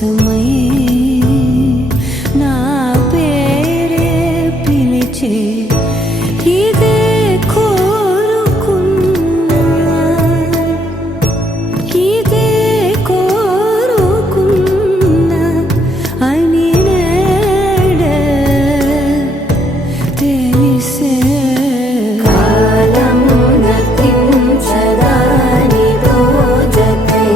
హస్తమై నా పేరే పిలిచే ఇదే కోరుకున్నా ఇదే కోరుకున్నా అని నేడే తెలిసే కాలం నతించదా నీతో జతై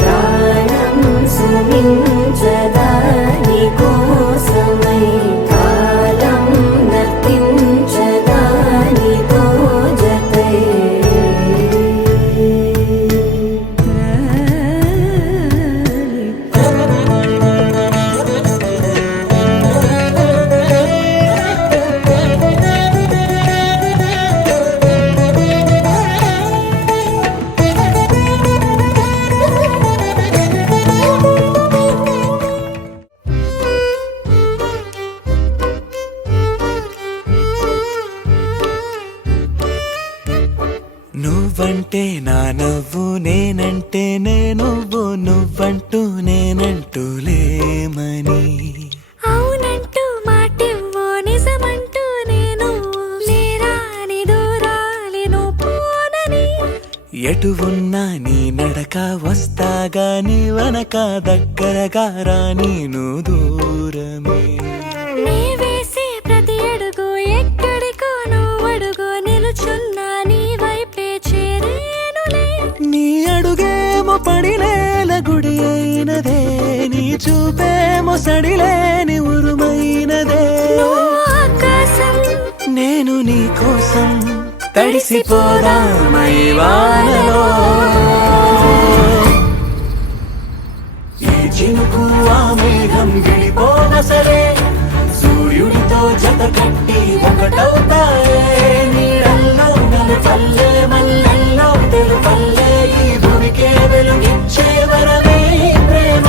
ప్రాణం సుమించదా నీ కోసమై కాలం నతించదా నీతో జతై నువ్వంటే నా నవ్వు నేనంటే నువ్వు నువ్వంటూ నేనంటూ లేమని అవునంటూ మాటివ్వో నిజమంటూ నేను లేరాని దూరాలేను పోనని ఎటు ఉన్నా నీ నడక వస్తాగా నీ వనక దగ్గరగా రాని నువ్వు దూరమే నీ వేసే ప్రతి అడుగు ఎక్కడికో నువ్వు అడుగు నిలుచున్నా నీ వైపే చేరేనులే నీ అడుగేమో పడినేల గుడి అయినదే నీ చూపేమో సడిలేని ఉరుమైనదే నువ్వు ఆకాశం నేను నీ కోసం తడిసిపోదామై వానలో ఈ చినుకు ఆ మేఘం విడిపోవసలే సూర్యుడితో జత కట్టి ఒకటవుతాయే నీడల్లో నలుపల్లె మల్లెల్లో తెలుపల్లె ఈ భూమికే వెలుగిచ్చే వరమే ఈ ప్రేమ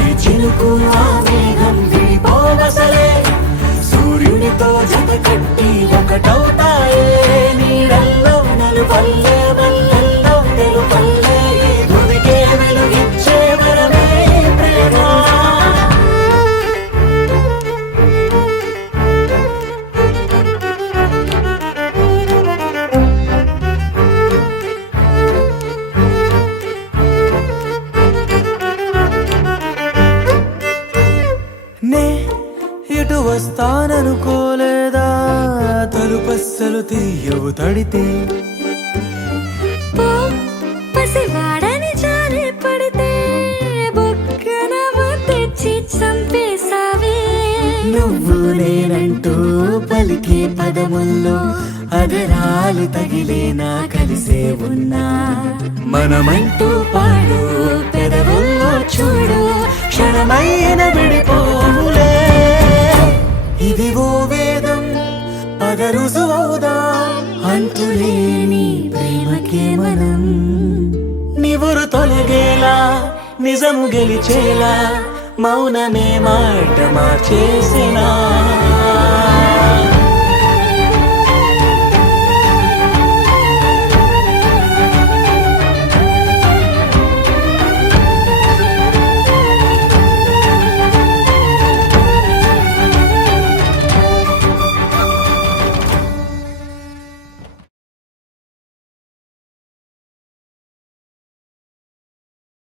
ఈ చినుకు ఆ మేఘం విడిపోవసలే సూర్యుడితో జత కట్టి ఒకటవుతాయే నీడల్లో నలుపల్లె మల్లెల్లో తెలుపల్లె ఈ భూమికే వెలుగిచ్చే వరమే ఈ ప్రేమ నే ఇటు వస్తాననుకోలేదా తలుపస్సలు తీయవు తడితే పో పసివాడని జారి పడితే బొక్కన తెచ్చి చంపేశావే నువ్వు నేనంటూ పలికే పదముల్లో అదరాలు తగిలేనా కలిసే ఉన్నా మనమంటూ పాడు పెదవుల్లో చూడు క్షణమైన విడిపోములే ఇది ఓ వేదం పదరుసువుదా అంతులేని ప్రేమకే మనం నివురు తొలగేలా నిజము గెలిచేలా మౌనమే మాట మార్చేసినా